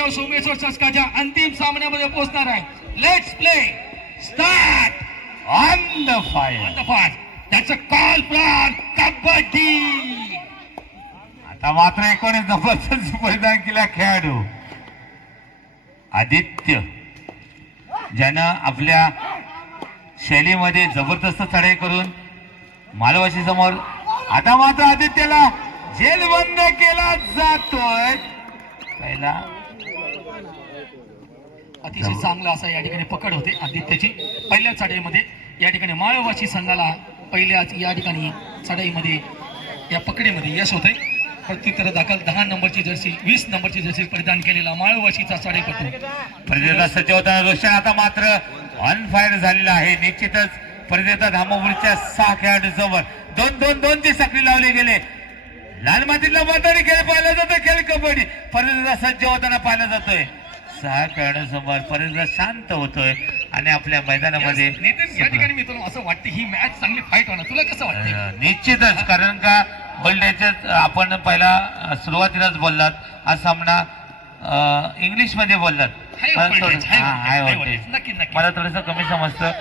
सैजव सोमेश्वर चषकाच्या अंतिम सामन्यामध्ये पोहोचणार आहे. Let's play start on the fire. त्याचं कॉल फॉर कबड्डी. आता मात्र 19 जबरदस्त परिधान केला खेळाडू आदित्य, ज्यानं आपल्या शैलीमध्ये जबरदस्त चढाई करून मालवाशी समोर. आता मात्र आदित्यला जेलबंद केला जातोय. पहिला अतिशय चांगला असा या ठिकाणी पकड होते आदित्यची पहिल्या चढाईमध्ये. या ठिकाणी माळवाशी संघाला पहिल्याच या ठिकाणी चढाईमध्ये या पकडीमध्ये यश होते. प्रत्युत्तर दाखल 10 नंबरची जर्सी 20 नंबरची जर्सी परिधान केलेला माळवाशीचा चढाईपटू परिदेता सज्ज होताना रोशन आता मात्र ऑन फायर झालेला आहे. निश्चितच परिदेता धामापुरीच्या 6 खेळाडूंसोबत 2-2-2 ची साखळी लावले गेले. लाल मातीतला मैदानी खेळ पाहिला जातोय. खेळ कबड्डी परिदेता सज्ज होताना पाहिला जातोय. 6 खेळाडूंसमोर परिदेता शांत होतोय आणि आपल्या मैदानामध्ये या ठिकाणी मी तुला असं वाटतं ही मॅच चांगली फाईट होणार. तुला कसं वाटतं? निश्चितच, कारण का वर्ल्ड आपण पहिला सुरुवातीलाच बोललात हा सामना इंग्लिश मध्ये बोललात. हाय व्होल्टेज मला थोडस कमी समजतं.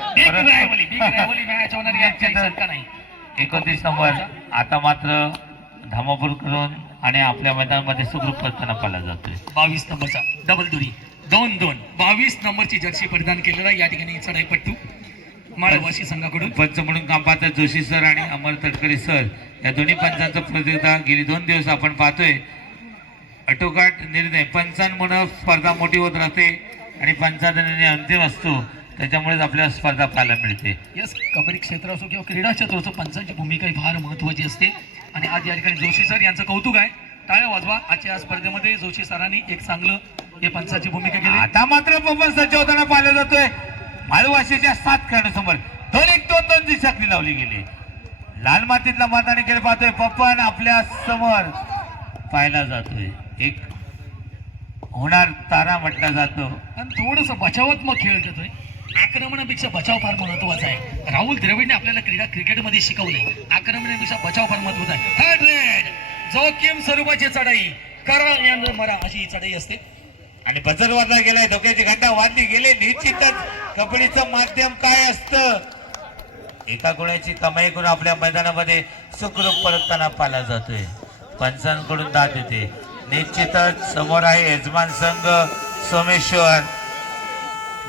29 नंबर आता मात्र धामापूर करून आणि आपल्या मैदानामध्ये सुखरूप करताना पाहिला जातोय. 22 नंबरचा डबल दुरी 2-2 22 नंबरची जर्सी परिधान केलेला या ठिकाणी चढाईपट्टू माळवाशी संघाकडून. पंच म्हणून काम पाहतात जोशी सर आणि अमर तटकरे सर. या दोन्ही पंचांचा प्रतियोगिता गेली 2 दिवस आपण पाहतोय. अटोकाट निर्णय पंचांमुळे स्पर्धा मोठी होत राहते आणि पंचांचा निर्णय अंतिम असतो. त्याच्यामुळेच आपल्याला स्पर्धा पाहायला मिळते. यस, कबड्डी क्षेत्र असो किंवा क्रीडा क्षेत्र असो, पंचांची भूमिका ही फार महत्वाची असते. आणि आज या ठिकाणी जोशी सर यांचं कौतुक आहे. टाळ्या वाजवा. आजच्या स्पर्धेमध्ये जोशी सरांनी एक चांगलं हे पंचाची भूमिका केली. आता मात्र पवन सज्ज होताना पाहिला जातोय. माळवाशीच्या 7 खेळाडूंसमोर 2-1-2-2 ची साखळी लावली गेली. लाल मातीतला मैदानी खेळ पाहतोय. पप्पन आपल्या समोर पाहिला जातोय. एक होणार तारा म्हटला जातो आणि थोडस बचावात्मक खेळ घेतोय. आक्रमणापेक्षा बचाव फार महत्वाचा आहे. राहुल द्रविडने आपल्याला क्रिकेटमध्ये शिकवले आक्रमणापेक्षा बचाव फार महत्वाचा आहे. थर्ड रेड जोखीम स्वरूपाची चढाई करा मरा अशी ही चढाई असते. आणि बजर वाजला गेलाय. धोक्याची घंटा वाजली गेले. निश्चितच कबड्डीचं माध्यम काय असतं. एका गुणाची कमाई करून आपल्या मैदानामध्ये सुखरूप परतताना पाहिला जातोय. पंचांकडून दाद येते. निश्चितच समोर आहे यजमान संघ सोमेश्वर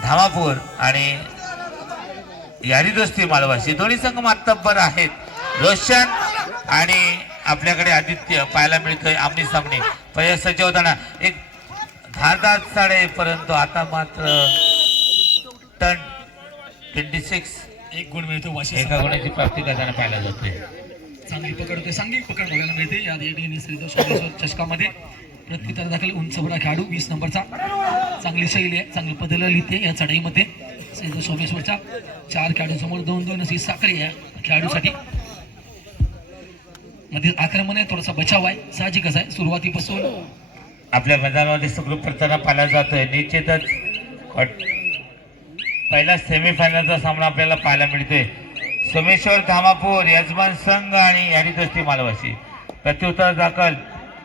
धामापूर आणि यारी दोस्ती मालवाशी. दोन्ही संघ मातब्बर आहेत. रोशन आणि आपल्याकडे आदित्य पाहायला मिळतोय आमने सामने. पहिल्या सज्ज होताना एक धारदार साडे, परंतु आता मात्र टन 26 एक गुण मिळतो. वाशी एका गुणाची प्राप्ती करताना पाहायला जातोय. चांगली पकड होते. चांगली पकड बघायला मिळते या ठिकाणी चषकामध्ये. प्रत्युत्तर दाखल उंचबरा खेळाडू 20 नंबरचा. चांगली शैली आहे. चांगली पद्धतीला लिहिते या चढाईमध्ये. सैजव सोमेश्वरच्या 4 खेळाडूंसमोर 2-2 अशी साखळी आहे खेळाडूसाठी. मध्ये आक्रमण आहे. थोडासा बचाव आहे. साहजिकच आहे. सुरुवातीपासून आपल्या मैदानामध्ये सुखरूप करताना पाहिला जातोय. निश्चितच पहिला सेमीफायनलचा सामना आपल्याला पाहायला मिळतोय. सोमेश्वर धामापूर यजमान संघ आणि यारी दोस्ती मालवाशी. प्रत्युत्तर दाखल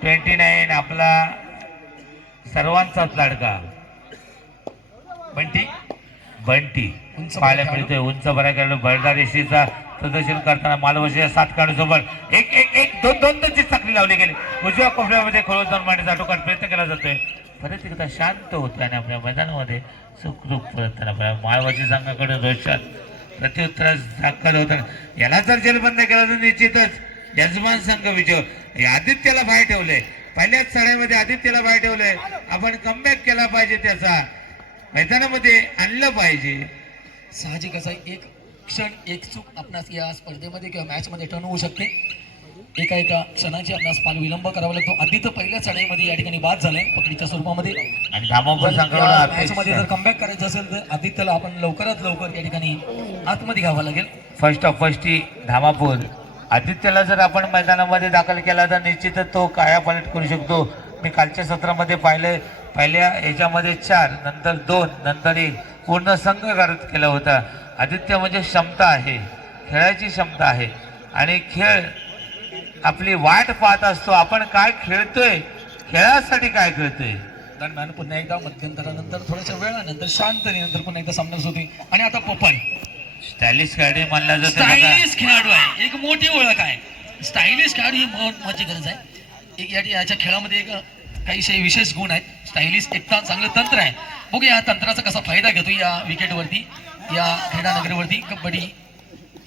29 आपला सर्वांचाच लाडका बंटी पाहायला मिळतोय. उंच बरा खेळाडू भरदार रेषेचा प्रदर्शन करताना मालवाशीच्या 7 खेळाडूंसोबत 1-1-1-2-2 ची साखळी लावली गेली. उजव्या कोपऱ्यामध्ये खोल जाऊन मांडण्याचा आटोकाट प्रयत्न केला जातोय. परत एकदा शांत होतोय आणि आपल्या मैदानामध्ये सुखरूप परतताना माळवाशी संघाकडे रोशन प्रत्युत्तरास दाखल होताना याला जर जेलबंद केला तर निश्चितच यजमान संघ विजय. आदित्यला बाहेर ठेवलंय. पहिल्याच चढाईमध्ये आदित्यला बाहेर ठेवलंय. आपण कमबॅक केला पाहिजे. त्याचा मैदानामध्ये आणलं पाहिजे. साहजिकच आहे. एक क्षण एक चूक आपणास या स्पर्धेमध्ये किंवा मॅच मध्ये टर्न होऊ शकते. एका क्षणाची आपणास फार विलंब करावा लागतो. आदित्य पहिल्या चढाईमध्ये या ठिकाणी बाद झालाय पकडीच्या स्वरूपामध्ये. आणि धामापूर संघाकडून मॅचमध्ये जर कमबॅक करायचं असेल तर आदित्यला आपण लवकरात लवकर या ठिकाणी आतमध्ये घ्यावं लागेल. First of first Dhamapur. आदित्यला जर आपण मैदानामध्ये दाखल केला तर निश्चितच तो कायापालट करू शकतो. मी कालच्या सत्रामध्ये पाहिलं. पहिल्या याच्यामध्ये 4 नंतर 2 नंतर 1 पूर्ण संघ करत केला होता. आदित्य म्हणजे क्षमता आहे. खेळाची क्षमता आहे आणि खेळ आपली वाट पाहत असतो. आपण काय खेळतोय, खेळासाठी काय खेळतोय दरम्यान पुन्हा एकदा मध्यंतरानंतर थोड्याशा वेळानंतर शांततेनंतर पुन्हा एकदा सामना सुरू होते. आणि आता पपन स्टायलिश खेळाडू मानला जातो बघा. स्टायलिश खेळाडू आहे, एक मोठी ओळख आहे. स्टायलिश खेळाडू ही महत्वाची गरज आहे. एक याच्या खेळामध्ये एक काही विशेष गुण आहेत. स्टायलिश एक चांगलं तंत्र आहे. बघू या तंत्राचा कसा फायदा घेतो या विकेटवरती, या क्रीडानगरीवरती, कबड्डी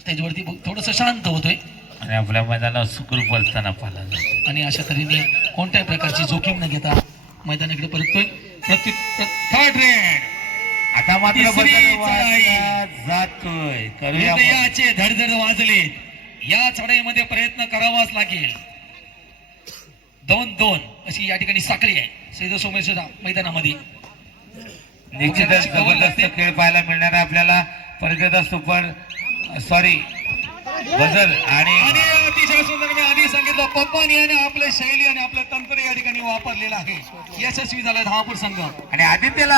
स्टेजवरती थोडंसं शांत होतोय आणि आपल्या मैदानावर सुखरूप असताना पाहिला जातो. आणि अशा तऱ्हेने कोणत्याही प्रकारची जोखीम न घेता मैदानाकडे परततोय. थर्ड रेड आता मात्र तिसरी बदल चढाई. जातोय. करूया मग. हृदयाचे धडधड वाजले. या चढाईमध्ये प्रयत्न करावाच लागेल. 2-2 अशी या ठिकाणी साखळी आहे सैदो सोमेश्वर मैदानामध्ये. निश्चितच जबरदस्त खेळ पाहायला मिळणार आहे आपल्याला. परगदा सुपर बजल आणि अतिशय सुंदर मी आधी सांगितलं पप्पानी आणि आपल्या शैली आणि आपलं तंत्र या ठिकाणी वापरलेलं आहे. यशस्वी झाला धावपूर संघ. आणि आदित्यला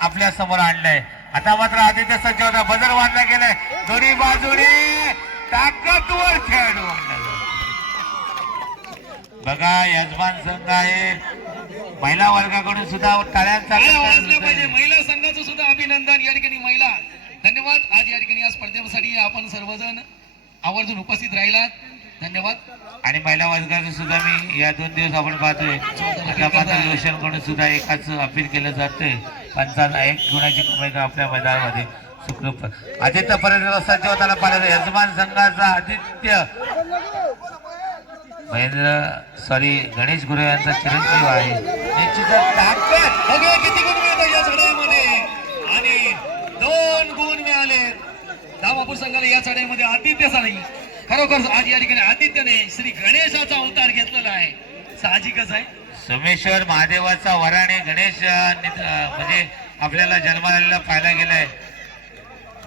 आपल्या समोर आणलंय. आता मात्र आदित्य सज्ज होता. बजर वाढला गेलाय. दोन्ही बाजूने ताकदवर खेळाडू बघा. यजमान संघ आहे. महिला वर्गाकडून सुद्धा टाळ्यांचा वाजल्या पाहिजे. महिला संघाचं सुद्धा अभिनंदन या ठिकाणी. महिला धन्यवाद. आज या ठिकाणी या स्पर्धेसाठी आपण सर्वजण आवर्जून उपस्थित राहिलात. धन्यवाद. आणि महिला वर्गाचं सुद्धा मी या 2 दिवस आपण पाहतोय. लोशनकडून सुद्धा एकाच अपील केलं जातंय. 1 गुणाची कमाई आपल्या मैदानामध्ये सुखरूप. आदित्य पर्यंत सज्ज होताना पाहिलं. यजमान संघाचा आदित्य गणेश गुरु यांचा चिरंजीव आहे. निश्चितच ताकद बघा किती गुण मिळतात या चढाईमध्ये. आणि 2 गुण मिळाले धामापूर संघाला या चढाईमध्ये. आदित्यचा नाही, खरोखर आज या ठिकाणी आदित्यने श्री गणेशाचा अवतार घेतलेला आहे. साहजिकच आहे. सोमेश्वर महादेवाचा वराने गणेश म्हणजे आपल्याला जन्माला आलेला पाहायला गेलाय.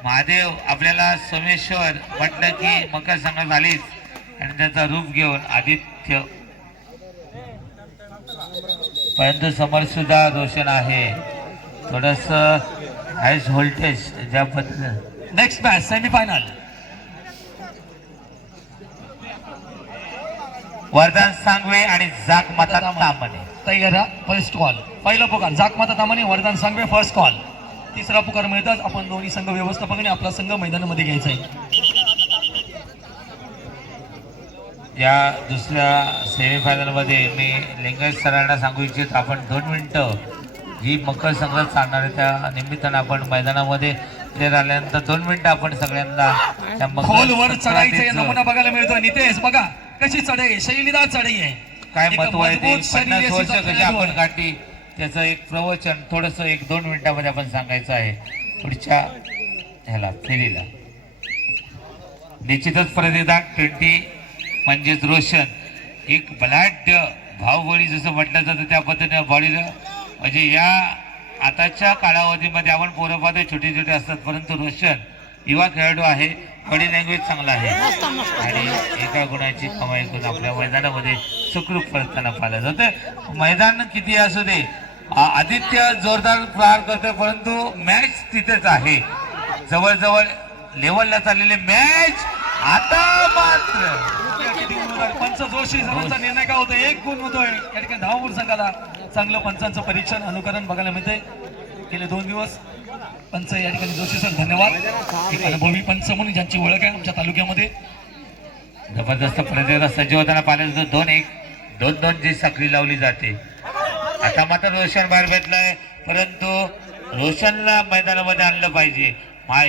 महादेव आपल्याला सोमेश्वर म्हटलं की मकर संघात आलीच. आणि त्याचा रूप घेऊन आदित्य परंतु समोर सुद्धा रोशन आहे. थोडस हायस्ट व्होल्टेज ज्या पद्धतीने. Next match semifinal. वरदान सांगवे आणि जाकमाता तामणे. तयार. First call. पहिला पुकार जाकमाता तामणे, वरदान सांगवे फर्स्ट कॉल. तिसरा पुकार मिळताच आपण दोन्ही संघ व्यवस्थापकाने आपला संघ मैदानामध्ये घ्यायचा आहे. या दुसऱ्या सेमीफायनल मध्ये मी लिंगायत सरांना सांगू इच्छित. आपण 2 मिनिटं ही मकर संघात चालणार आहे. त्या निमित्तानं आपण मैदानामध्ये प्लेअर आल्यानंतर 2 मिनिटं आपण सगळ्यांना खोलवर चढाईचा नमुना बघायला मिळतो. नितेश बघा कशी चढाई, शैलीदार चढाई आहे. काय महत्व आहे ते. 50 वर्ष कशी आपण काढली त्याचं एक प्रवचन थोडस 1-2 मिनिटांमध्ये आपण सांगायचं आहे. पुढच्या ह्याला फेरीला निश्चितच प्रतिदान 20 म्हणजेच रोशन. एक बलाढ्य भावबळी जसं म्हटलं जातं त्या पद्धतीने बॉडीला म्हणजे या आताच्या कालावधीमध्ये आपण पोरं पाहतो छोटे छोटे असतात. परंतु रोशन युवा खेळाडू आहे. बॉडी लँग्वेज चांगला आहे. आणि एका गुणाची कमाई करून आपल्या मैदानामध्ये सुखरूप परतताना पाहिलं जातं. मैदान किती असू दे आदित्य जोरदार प्रहार करतोय. परंतु मॅच तिथेच आहे. जवळजवळ लेवलला चाललेली मॅच. आता मात्र पंच जोशी सर्वांचा निर्णय काय होतो. 1 गुण होतोय या ठिकाणी धावपूर संघाला. चांगलं पंचांचं परीक्षण अनुकरण बघायला मिळतंय. गेले 2 दिवस पंच या ठिकाणी जोशी सर धन्यवाद. एक अनुभवी पंच म्हणून ज्यांची ओळख आहे आमच्या तालुक्यामध्ये. जबरदस्त प्रतियोगिता सज्ज होताना पाहिलं जातं. 2-1 2-2 जी साखळी लावली जाते. आता मात्र रोशन बाहेर भेटलाय. परंतु रोशनला मैदानामध्ये आणलं पाहिजे.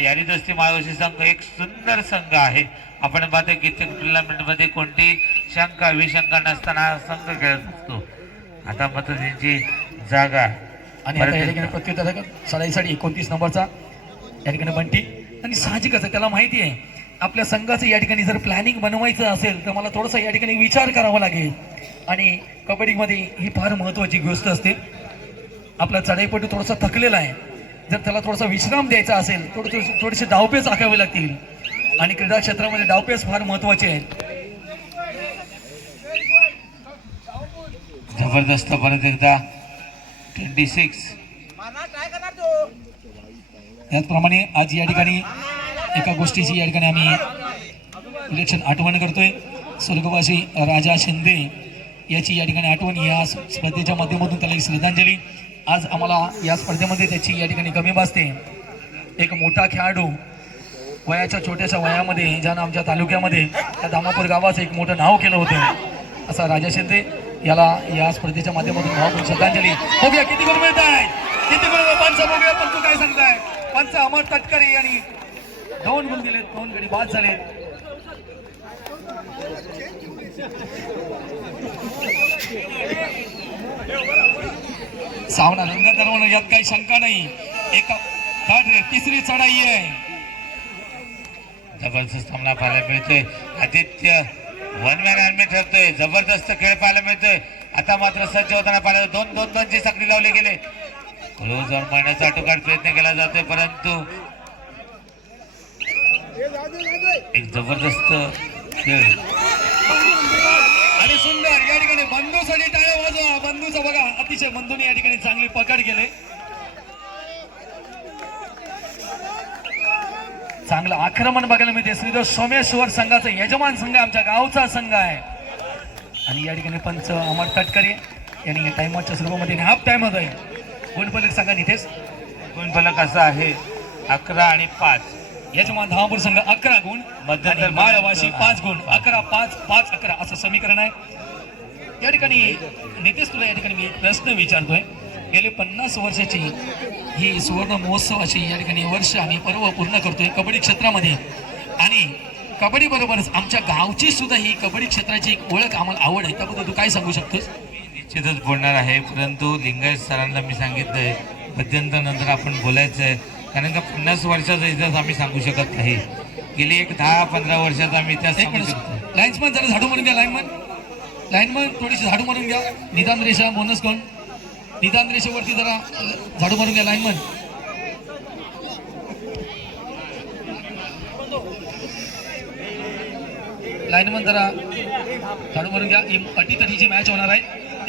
यारी दोस्ती माळवशी संघ एक सुंदर संघ आहे. आपण पाहतो कित्येक टुर्नामेंटमध्ये कोणती शंका विशंका नसताना संघ खेळत असतो. आता मात्र त्यांची जागा. आणि आता या ठिकाणी प्रत्युत्तर चढाईसाठी 29 नंबरचा या ठिकाणी बंटी. आणि साहजिकच आहे त्याला माहिती आहे आपल्या संघाचं या ठिकाणी जर प्लॅनिंग बनवायचं असेल तर मला थोडासा या ठिकाणी विचार करावा लागेल. आणि कबड्डीमध्ये ही फार महत्त्वाची गोष्ट असते. आपला चढाईपटू थोडासा थकलेला आहे. जर त्याला थोडासा विश्राम द्यायचा असेल थोडेसे डावपेच आखावे लागतील. आणि क्रीडा क्षेत्रामध्ये डावपेच फार महत्त्वाचे आहेत. जबरदस्त परत एकदा 26. त्याचप्रमाणे आज या ठिकाणी एका गोष्टीची या ठिकाणी आम्ही इलेक्शन आठवण करतोय. स्वर्गवासी राजा शिंदे याची या ठिकाणी आठवण या स्पर्धेच्या माध्यमातून त्याला एक श्रद्धांजली. आज आम्हाला या स्पर्धेमध्ये त्याची या ठिकाणी कमी भासते. एक मोठा खेळाडू वयाच्या छोट्याशा वयामध्ये ज्यानं आमच्या तालुक्यामध्ये त्या दामापूर गावाचं एक मोठं नाव केलं होतं असा राजा शिंदे याला या स्पर्धेच्या माध्यमातून भावपूर्ण श्रद्धांजली. बघूया किती गुण मिळत आहे, किती गुण पंच बघूया. पण तू काय सांगताय पंच अमर तटकरे यांनी 2 गुण दिले, 2 गडी बाद झाले. सावना रंग दरवणं यात काही शंका नाही. एका तिसरी चढाई आहे. जबरदस्त सामना पाहायला मिळतोय. आदित्य वन मॅन आर्मी ठरतोय. जबरदस्त खेळ पाहायला मिळतोय. आता मात्र सज्ज होताना पाहायला 2-2 ची साखळी लावले गेले. क्लोज ऑन मारण्याचा आटोकाट प्रयत्न केला जातोय परंतु एक जबरदस्त खेळ आणि सुंदर या ठिकाणी बंधूसाठी टाळ्या वाजवा. बंधूचा बघा अतिशय बंधूने या ठिकाणी चांगली पकड केले. चांगलं आक्रमण बघायला मिळते. श्रीधर सोमेश्वर संघाचा यजमान संघ आमच्या गावचा संघ आहे. आणि या ठिकाणी पंच अमर तटकरे यांनी टाइमच्या स्वरूपामध्ये हाफ टाइम होत आहे. गुणफलक सांगा इथेच. गुणफलक असं आहे 11 आणि 5. यजमान धामापूर संघ 11 गुण, मध्यंतर माळवाशी 5 गुण. 11-5-5-11 असं समीकरण आहे. या ठिकाणी नितेश तुला या ठिकाणी मी एक प्रश्न विचारतोय. गेले 50 वर्षाची ही सुवर्ण महोत्सवाची या ठिकाणी वर्ष आम्ही पर्व पूर्ण करतोय कबड्डी क्षेत्रामध्ये. आणि कबड्डी बरोबरच आमच्या गावची सुद्धा ही कबड्डी क्षेत्राची एक ओळख आम्हाला आवड आहे. त्याबद्दल तू काय सांगू शकतोस? निश्चितच बोलणार आहे परंतु लिंगायत सरांना मी सांगितलंय मध्यंतर नंतर आपण बोलायचं आहे. कारण का 50 वर्षाचा इतिहास आम्ही सांगू शकत नाही. गेली एक 10-15 वर्षाचा आम्ही इतिहास सांगू शकतो. लाईन्समन जरा झाडू मारून घ्या. लाईनमन थोडीशी झाडू मारून घ्या. निदान रेषा बोनस कोण निदान रेषेवरती जरा झाडू मारून घ्या. लाईनमन जरा झाडू मारून घ्या. ही अटीतटीची मॅच होणार आहे.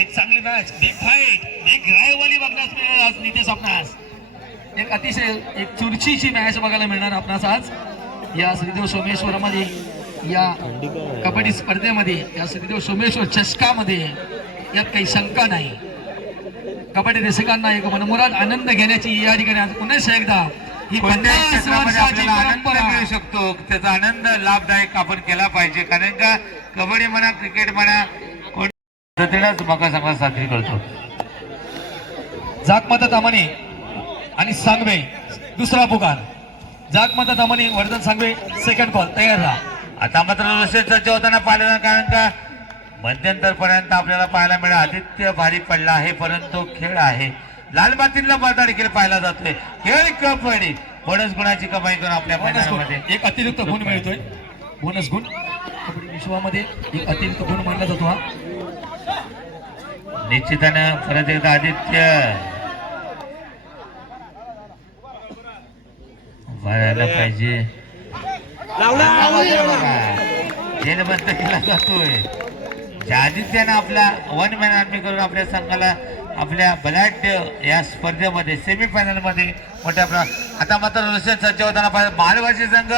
एक चांगली मॅच, बिग फाईट, बिग रायवाली बघण्यास मिळेल आज नितेश आपणास. एक अतिशय एक चुरशीची मॅच बघायला मिळणार आपणास आज या श्रीदेव सोमेश्वरमध्ये, या कबड्डी स्पर्धेमध्ये, या श्रीदेव सोमेश्वर चषकामध्ये. यात काही शंका नाही. कबड्डी रसिकांना एक मनमुराद आनंद घेण्याची या ठिकाणी आज पुन्हा एकदा ही 50 वर्षाची परंपरा मिळू शकतो. त्याचा आनंद लाभदायक आपण केला पाहिजे. कारण का कबड्डी म्हणा क्रिकेट म्हणा पद्धतीनेच मका संघ साजरी करतो. जागमाता तामाने आणि सांगवे दुसरा पुकार. जागमाता तामाने वर्धन सांगवे सेकंड कॉल. तयार राहा. आता मात्र रोशन सज्ज होताना पाहिलं कारण का मध्यंतर पर्यंत आपल्याला पाहायला मिळालं. आदित्य भारी पडला आहे परंतु खेळ आहे. लाल मातीला पडदा देखील पाहिला जातोय. खेळ कबड्डी बोनस गुणाची कमाई करून आपल्या मैदानामध्ये एक अतिरिक्त गुण मिळतोय. बोनस गुण कबड्डी विश्वामध्ये एक अतिरिक्त गुण मानला जातो. हा निश्चितानं परत एकदा आदित्य व्हायला पाहिजे. जेलबंद केला जातोय. आदित्यानं आपला 1 मॅन आर्मी करून आपल्या संघाला आपल्या बलाढ्य या स्पर्धेमध्ये सेमीफायनल मध्ये मोठ्या आता मात्र रोशन सज्ज होताना पाहिजे. मालवाची संघ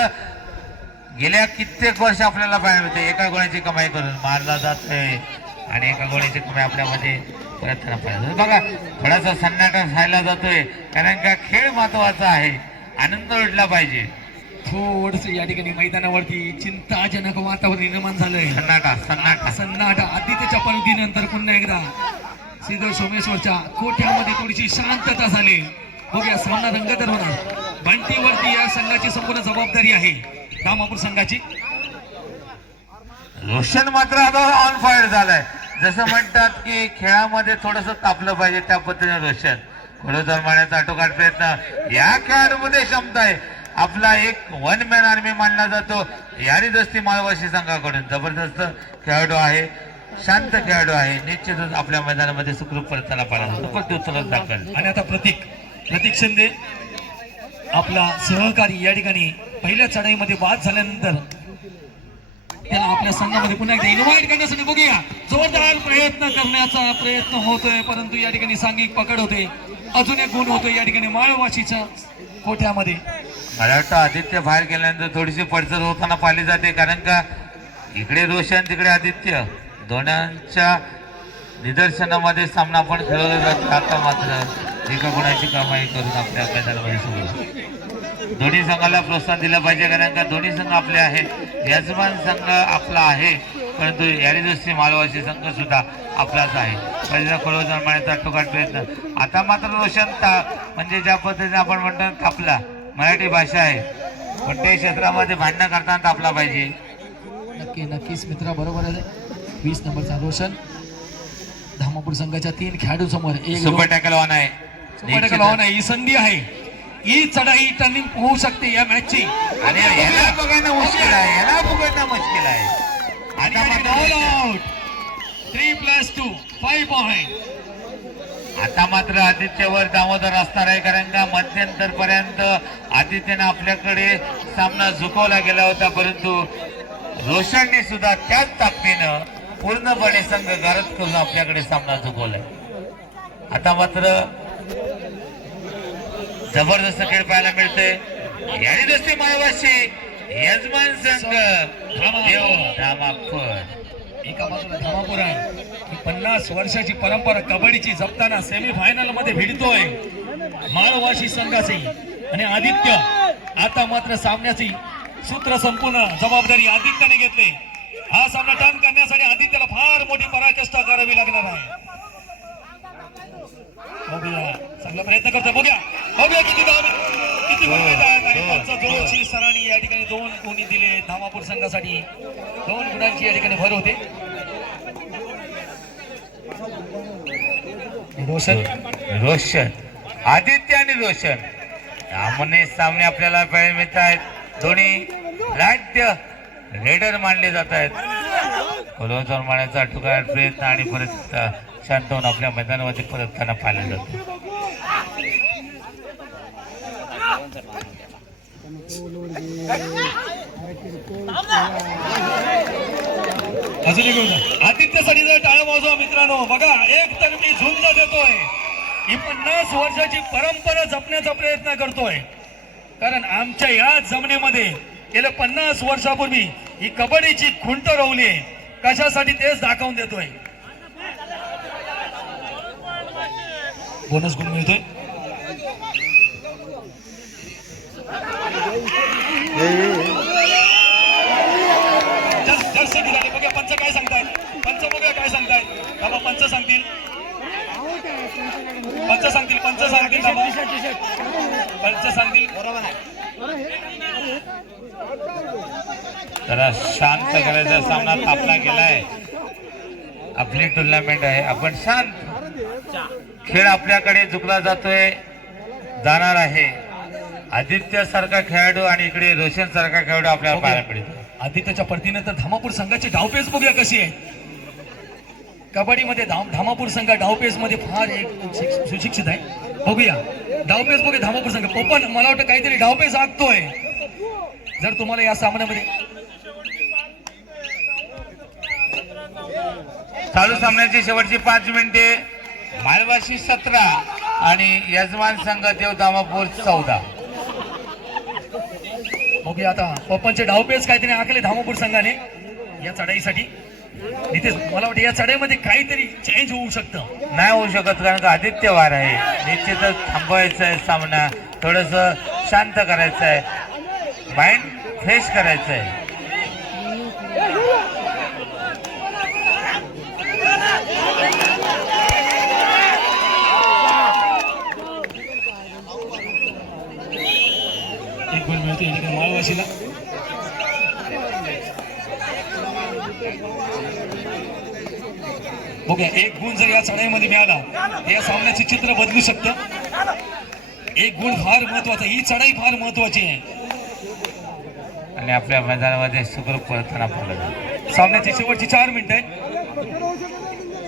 गेल्या कित्येक वर्ष आपल्याला पाहायला मिळते. एका गोळ्याची कमाई करून मारला जातोय आणि एका गोळ्याची कमाई आपल्यामध्ये परत पाहिजे. बघा थोडासा सन्नाटा व्हायला जातोय कारण का खेळ महत्वाचा आहे. आनंद उडला पाहिजे. थोडस या ठिकाणी मैदानावरती चिंताजनक वातावरण निर्माण झालंय. सन्नाटा आदित्यच्या पलटीनंतर पुन्हा एकदा श्रीधर सोमेश्वरच्या कोठ्यामध्ये थोडीशी शांतता झाली. बघूया सामना रंगतदार होणार. बंटीवरती या संघाची संपूर्ण जबाबदारी आहे. दामापूर संघाची. रोशन मात्र आता ऑन फायर झालाय. जसं म्हणतात की खेळामध्ये थोडस तापलं पाहिजे त्या पद्धतीने रोशन खरोखर मारण्याचा आटोकाट प्रयत्न. या खेळाडूमध्ये क्षमता आहे. आपला एक 1 मॅन आर्मी मानला जातो. यारी दस्ती माळवाशी संघाकडून जबरदस्त खेळाडू आहे. शांत खेळाडू आहे. निश्चितच आपल्या मैदानामध्ये सुखरूप परताना पाहिला जातो. प्रत्युत्तरच दाखल. आणि आता प्रतीक शिंदे आपला सहकारी या ठिकाणी पहिल्या चढाईमध्ये बाद झाल्यानंतर त्याला आपल्या संघामध्ये पुन्हा एकदा इन्व्हाइट करण्यासाठी बघूया. जोरदार प्रयत्न करण्याचा प्रयत्न होतोय परंतु या ठिकाणी सांघिक पकड होते. अजून एक गुण होतोय या ठिकाणी माळवाशीच्या कोठ्यामध्ये. मला वाटतं आदित्य बाहेर गेल्यानंतर थोडीशी पडचण होताना पाहिली जाते कारण का इकडे रोशन तिकडे आदित्य दोघांच्या निदर्शनामध्ये सामना पण खेळवला जातो. आता मात्र एका गुणाची कमाई करून आपल्या मैदानामध्ये सुरू. दोन्ही संघाला प्रोत्साहन दिलं पाहिजे, कारण का दोन्ही संघ आपले आहेत. यजमान संघ आपला आहे, परंतु यारीदोस्ती मालवासी संघ सुद्धा आपलाच आहे. पहिल्यांदा खोलवर मारण्याचा टोकाट प्रयत्न. आता मात्र रोशनता म्हणजे ज्या पद्धतीने आपण म्हणतो तापला, मराठी भाषा आहे, कोणत्याही क्षेत्रामध्ये भांडणं करताना तापला पाहिजे. नक्कीच मित्रा, बरोबर आहे. 20 नंबरचा रोशन धामापूर संघाच्या 3 खेळाडू समोर एक सुपर टॅकल ऑन आहे. सुपर टॅकल ऑन आहे. ही संधी आहे, ही चढाई टर्निंग होऊ शकते या मॅचची. आणि याला बघणं मुश्किल आहे, याला बघणं मुश्किल आहे. आता मात्र ऑल आउट. 3+2 5 पॉइंट. आता मात्र आदित्यवर दामोदर असणार आहे, कारण का मध्यंतर पर्यंत आदित्यने आपल्याकडे सामना झुकवला गेला होता, परंतु रोशनने सुद्धा त्याच ताकदीनं पूर्णपणे संघ गारद करून आपल्याकडे सामना झुकवलाय. आता मात्र जबरदस्त खेळ पाहायला मिळते. यारीदोस्ती मालवासी यजमान संघ धामापूर. एका बाजूला धामापूर आहे, ही 50 वर्षाची परंपरा कबड्डीची जपताना सेमीफायनल मध्ये भिडतोय माळवाशी संघाची. आणि आदित्य आता मात्र सामन्याची सूत्र संपूर्ण जबाबदारी आदित्यने घेतली. हा सामना टर्न करण्यासाठी आदित्यला फार मोठी पराकाष्ठा करावी लागणार आहे. बघूया, चांगला प्रयत्न करतो. बघूया किती गुण मिळतात. आणि पंच जोशी सरांनी या ठिकाणी 2 गुण दिले धामापूर संघासाठी. 2 गुणांची या ठिकाणी भर होते. रोशन आदित्य आणि रोशन आमने सामने आपल्याला पाहायला मिळत आहेत. दोन्ही राज्य रेडर मानले जात आहेत. खोलवर मारण्याचा टुकार प्रयत्न आणि परत शांत होऊन आपल्या मैदानामध्ये परतताना पाहिलं जातं. अजून एक आदित्यसाठी जर टाळ्या वाजवा मित्रांनो. बघा, एक तर्फी झुंज देतोय. ही 50 वर्षाची परंपरा जपण्याचा प्रयत्न करतोय, कारण आमच्या या जमनेमध्ये गेल्या 50 वर्षापूर्वी ही कबड्डीची खुंट रोवली आहे. कशासाठी तेच दाखवून देतोय. बोनस गुण मिळतोय. जर्सी दिली. बघा पंच काय सांगतायत. पंच बघा काय सांगतायत. बाबा पंच सांगतील. पंच सांगतील बरोबर आहे. जरा शांत करायचा सामना तापला गेलाय. आपली टुर्नामेंट आहे, आपण शांत. खेळ आपल्याकडे झुकला जातोय, जाणार आहे. आदित्य सारखा खेळाडू आणि इकडे रोशन सारखा खेळाडू आपल्याला पाहायला मिळतो. आदित्यच्या परतीनंतर धामापूर संघाची डावपेच बघूया कशी आहे. कबड्डीमध्ये धामापूर संघ डावपेच मध्ये फार एक सुशिक्षित आहे. बघूया डावपेच बघूया धामापूर संघ. पण मला वाटतं काहीतरी डावपेच आखतोय. जर तुम्हाला या सामन्यामध्ये चालू सामन्याची शेवटची 5 मिनिटे. मालवाशी 17 आणि यजमान संघ देव धामापूर 14. बघूया आता पप्पांचे डावपेच काहीतरी आखले धामापूर संघाने या चढाईसाठी. नितेश, मला वाटतं या चढाईमध्ये काहीतरी चेंज होऊ शकतं. नाही होऊ शकत, कारण का आदित्य वार आहे. निश्चितच थांबवायचं आहे सामना, थोडस शांत करायचं आहे, माइंड फ्रेश करायचं आहे. एक गोल मिळतो या ठिकाणी माळवाशीला. बघूया, एक गुण जर या चढाईमध्ये मिळाला तर या सामन्याचे चित्र बदलू शकतं. एक गुण फार महत्वाचा. ही चढाई फार महत्वाची आहे. आणि आपल्या मैदानामध्ये सुखरूप पळताना पाहिलं. सामन्याची शेवटची 4 मिनिटं आहेत.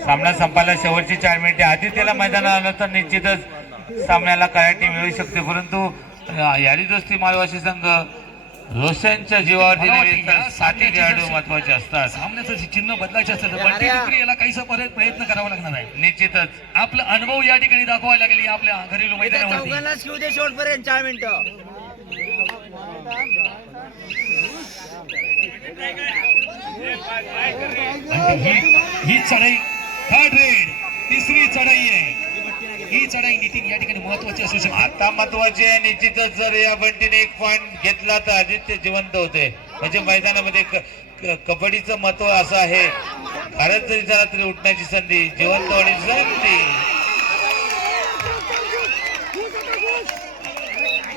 सामना संपायला शेवटची 4 मिनिटे. आदित्यला मैदानात आलं तर निश्चितच सामन्याला करायटी मिळू शकते, परंतु यारीदोस्ती मालवाशी संघ रोशनच्या जीवावर दिलेले 7 खेळाडू महत्वाचे असतात. सामन्याचं चिन्ह बदलायचे असेल तर पण याला काहीसा प्रयत्न करावा लागणार आहे. निश्चितच आपला अनुभव या ठिकाणी दाखवायला लागेल आपल्या घरेलू मैदानावरती. शेवटपर्यंत 4 मिनिटं. ही चढाई थर्ड रेड, तिसरी चढाई आहे. ही चढाई नितीन या ठिकाणी महत्वाची असू शकते. आता महत्वाचे आहे निश्चितच. जर या बंटीने एक पॉइंट घेतला तर आदित्य जिवंत होते. म्हणजे मैदानामध्ये कबड्डीचं महत्व असं आहे, भारत जरी झाला तरी उठण्याची संधी, जिवंत होण्याची संधी.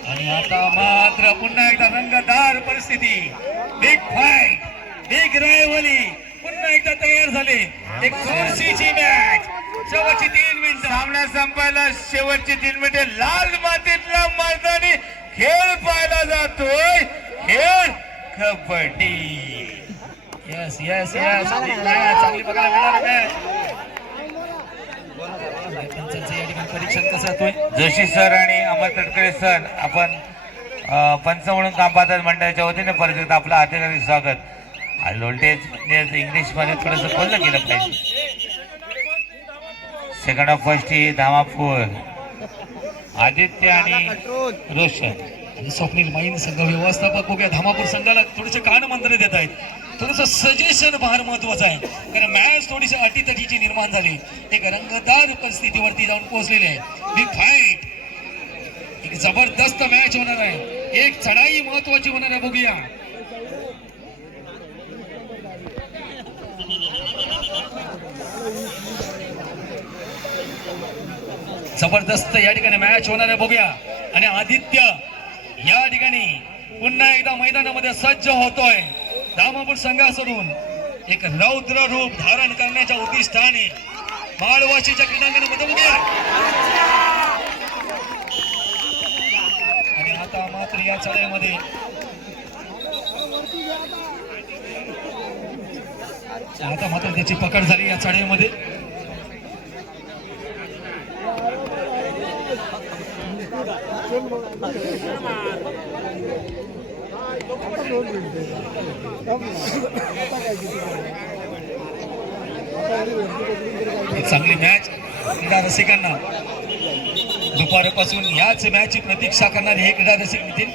आणि आता मात्र पुन्हा एकदा रंगतदार परिस्थिती, बिग फाईट, बिग रायव्हली पुन्हा एकदा तयार झाले. एक चुरशीची मॅच, शेवटची 3 मिनिटं. सामना संपायला शेवटची 3 मिनिटे. लाल मातीतला मैदानी खेळ पाहायला जातोय, खेळ कबड्डी. यस यस यस, चांगली बघायला मिळणार मॅच. पंचांचं या ठिकाणी परीक्षण कसं होतोय. जोशी सर आणि अमर तटकरे सर, आपण पंच म्हणून काम पाहतात मंडळाच्या वतीने परत एकदा आपलं अधिकारी स्वागत. व्होल्टेज इंग्लिश मध्ये थोडंसं बोललं गेलं पाहिजे. सेकंड ऑफ फर्स्ट ही धामापूर, आदित्य आणि रोशन आणि स्वप्नील माईन संघ व्यवस्थापक बघूया धामापूर संघाला थोडेसे कान मंत्र देत आहेत. थोडंसं सजेशन फार महत्वाचं आहे, कारण मॅच थोडीशी अटीतटीची निर्माण झाली. एक रंगतदार परिस्थितीवरती जाऊन पोहोचलेली आहे. बिग फाईट, एक जबरदस्त मॅच होणार आहे. एक चढाई महत्वाची होणार आहे. बघूया जबरदस्त या ठिकाणी मॅच होणार आहे. बघूया. आणि आदित्य या ठिकाणी पुन्हा एकदा मैदानामध्ये सज्ज होतोय. धामापूर संघाकडून एक रौद्र रूप धारण करण्याच्या उद्दिष्टाने माळवाशीच्या क्रीडांगणामध्ये बघूया. आणि आता मात्र या चढाईमध्ये आता मात्र त्याची पकड झाली या चढाईमध्ये. चांगली मॅच. क्रीडा रसिकांना दुपारपासून याच मॅचची प्रतीक्षा करणारे हे क्रीडा रसिक नितीन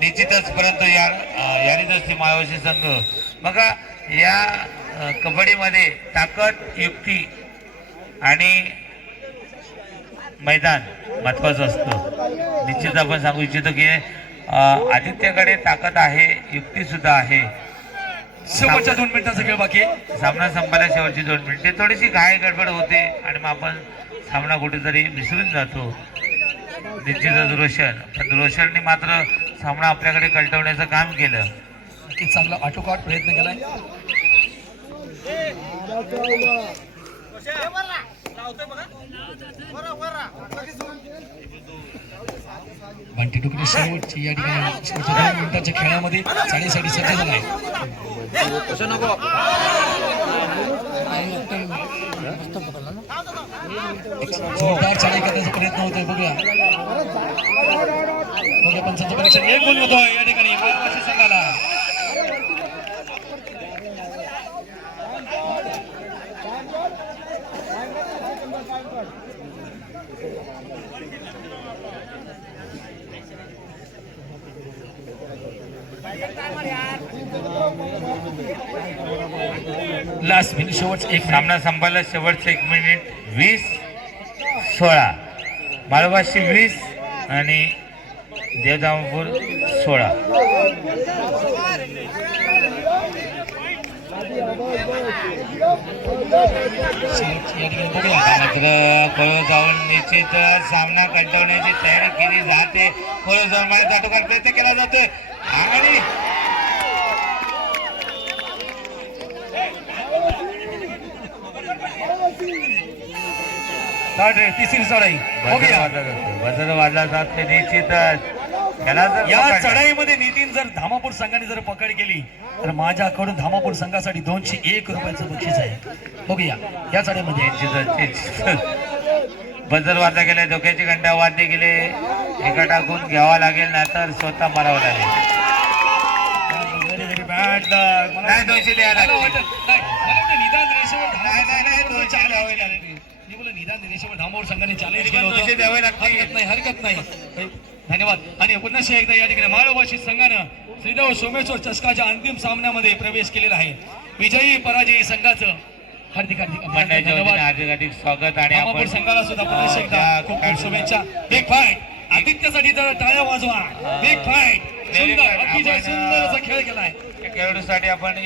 निश्चितच. परंतु यारीच असते माळवाशी संघ. बघा, या कबड्डीमध्ये ताकद, युक्ती आणि मैदान महत्वाचं असतं. निश्चित आपण सांगू इच्छितो की आदित्यकडे ताकद आहे, युक्ती सुद्धा आहे. शेवटच्या 2 मिनिटाचा खेळ बाकी आहे. सामना संपायला शेवटची 2 मिनिटे. थोडीशी घाई गडबड होते आणि मग आपण सामना कुठेतरी विसरून जातो. निश्चितच पण रोशनने मात्र सामना आपल्याकडे कल्टवण्याचं काम केलं. नक्कीच चांगला आटोकाट प्रयत्न केलाय. बंटी टुकडे शेवटची या ठिकाणी शेवटच्या 2 मिनिटाच्या खेळामध्ये साडेसाठी सज्ज झाला आहे. जोरदार चढाई करण्याचा प्रयत्न होतोय. बघूया पंचांचं परीक्षण. एक गुण होतोय या ठिकाणी माळवाशी संघाला. लास्ट मिनिट, शेवटचं एक सामना संपायला शेवटचं 1 मिनिट 20-16. माळवाशी 20 आणि देवधामपूर 16. मात्र खोळ जाऊन निश्चित सामना कंटवण्याची तयारी केली जाते. खोळ जाऊन माझ्या चाटोकाट प्रयत्न केला जातोय आणि तिसरी चढाई. बजर वाजला जात ते निश्चितच. या चढाईमध्ये नितीन जर धामापूर संघाने जर पकड केली तर माझ्याकडून धामापूर संघासाठी 201 रुपयाचं बक्षीस आहे. बघूया या चढाईमध्ये बजर वाजला गेले, डोक्याची घंटा वाजले गेले. एका टाकून घ्यावा लागेल ना तर स्वतः मारावं लागेल. व्हेरी व्हेरी बॅड लक. नाही 200 द्यायला लागतील. निदान रेषेवर नाही 200 द्यावे लागतील. निदान रेषेवर धामापूर संघाने चॅलेंज केलं 200 द्यावे लागतील. हरकत नाही. धन्यवाद. आणि पुन्हा एकदा या ठिकाणी माळवाशी संघानं श्रीदेव सोमेश्वर चषकाच्या अंतिम सामन्यामध्ये प्रवेश केलेला आहे. विजयी पराजयी संघाचं हार्दिक मंडळाच्या वतीने धन्यवाद. हार्दिक हार्दिक स्वागत. आणि कामापूर आपण संघाला सुद्धा पुन्हा एकदा खूप खूप शुभेच्छा. बिग फाईट आदित्यसाठी जर टाळ्या वाजवा. बिग फाईट सुंदर, अतिशय सुंदर असा खेळ केलाय. खेळाडूसाठी आपण